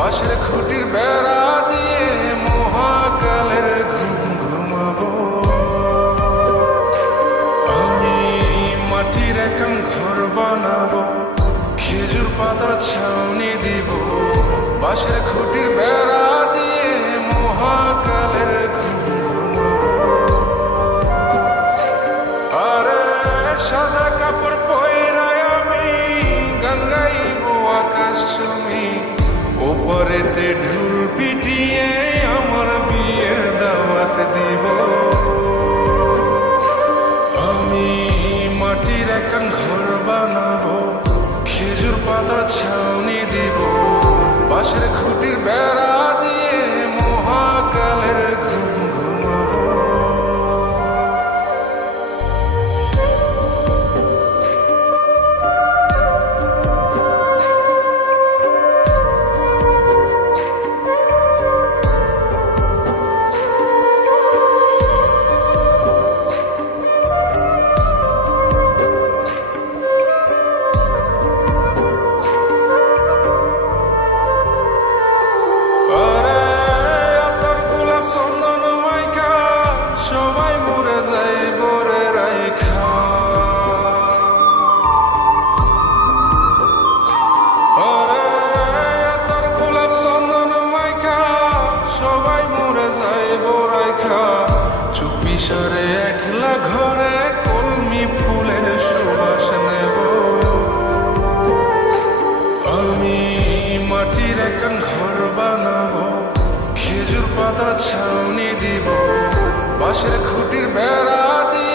বাঁশের খুঁটির বেড়া দিয়ে মহাকালের ঘুম ঘুমাবো। আমি মাটির একান ঘর বানাবো, খেজুর পাতার ছাউনি দিব, বাঁশের খুঁটির বেড়া দিয়ে মহাকালের ঘুম ঘুমাবো। আরে সাদা কাপড় পয়রায় আমি গান গাইবো আকাশ চুমি, ওপরেতে ঢুল পিটিয়ে আমার বিয়ের দাওয়াত দিব। আমি মাটির একান ঘর বানাবো, খেজুর পাতার ছাউনি দিব, বাঁশের খুঁটির বেড়া দিয়ে মহাকালের ঘুম ঘুমাবো। চুপিসারে একলা ঘরে কলমি ফুলের সুবাস নেব। আমি মাটির একান ঘর বানাবো, খেজুর পাতার ছাউনি দিব, বাঁশের খুঁটির বেড়া দিয়ে